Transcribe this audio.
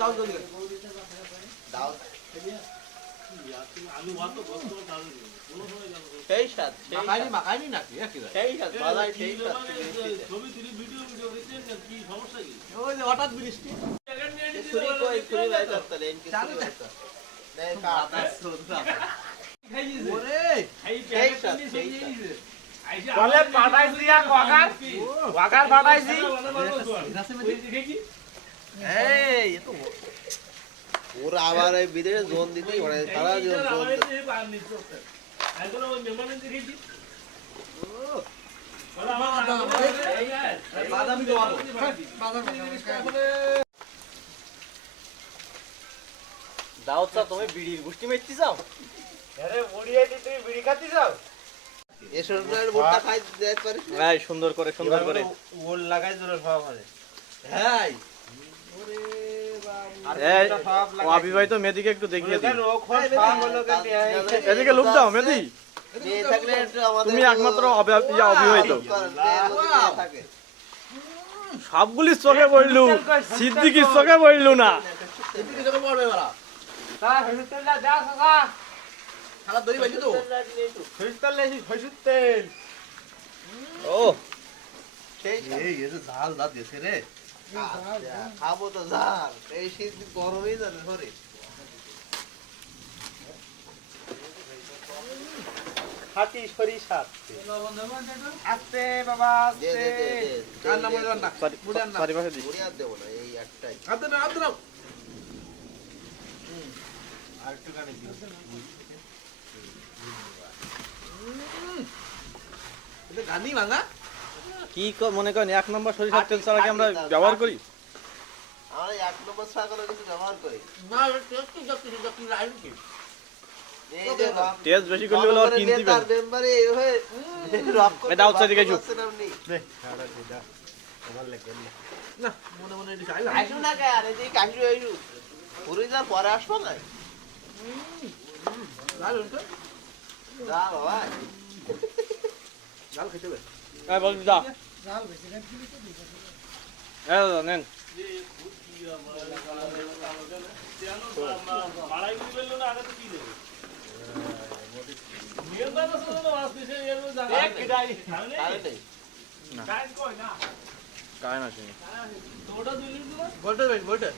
দাও জলদি দাও আলু ভাত তো বস্ত দাও কোনো সময় যাবে সেই সাত মাখাইনি নাকি কি সেই সাত বাজাই সেই সাত ছবি তুলি ভিডিও দিতেন না কি সমস্যা কি ওই যে হঠাৎ বৃষ্টি ছুরি কই ছুরি বাই করতে লেন কি চালু করতে দেখ কাটা সুদা ওরে সেই সাত বলে পাঠাইছি আর ওয়াকার পাঠাইছি এই তো ওরা আবার এই বিদেশে জোন দিতেই পারে সারা জীবন জোন এখন ওই মেহমানের দেখেছি বাদামি দেওয়াবো দাও তো তুমি বিড়ির গুষ্টি মেটতে যাও আরে মুড়িয়াইতে তুমি বিড়ি খাচ্ছি যাও এই সরকারের ভোটটা খাই দিতে পারিস ভাই সুন্দর করে ওল লাগাই দিল সব মানে হ্যাঁ এই অবিবাহিত মেয়েদিকে একটু দেখিয়ে দিই এদিকে লোক দাও মেয়েদি মেয়ে থাকলে একটু আমাদের তুমি একমাত্র অবিবাহিত থাকে সবগুলি চোখে পড়লু সিদ্দিকির চোখে পড়লু না এদিকে যখন পড়বে বলা তা হইতেলা যা সাসা খালা দড়ি বাইছি তো হইতেল লেছি হইতেল ও সেই এই এসে ঝাল দাঁত দিয়েছে রে খাবো তো ঝাল এই শীত গরমই যাবে ধরে খাটি সরিষা আস্তে বাবা দে আস্তে দে দে কার নাম বলবেন না বুড়ার না পারিপাশে দিই বুড়ি আর দেব না এই একটাই আদে না আর একটু কানে দিও এটা গানি ভাঙা কি মনে করেন এক নম্বর সরিষার তেল ছাড়া কি আমরা ব্যবহার করি আমরা এক নম্বর ছাড়া কোনো কিছু ব্যবহার করি না টেস্ট লাইন কি এই যে তেল বেশি করলে হলো আর কিনতে তার মেম্বারে এই হয়ে রক করে দাও হচ্ছে দিকে চুপ না মনে মনে এটা চাইলা আইসু না কে আরে এই কাশু আইসু পুরো যা পরে আসবো না জাল উঠো জাল ভাই জাল খেতে হবে এই বল দা জাল বেশি না দিলে তো দিবে এই নেন বাড়াই দিবেন না আগে তো কি দেবে নিয়ন্ত্রণ আছে তো আসছে এর মধ্যে এক গিডাই আরে নেই কাজ কই না কায় না শুনি তো ওটা দিলি তো গোল্ডেন গোল্ডেন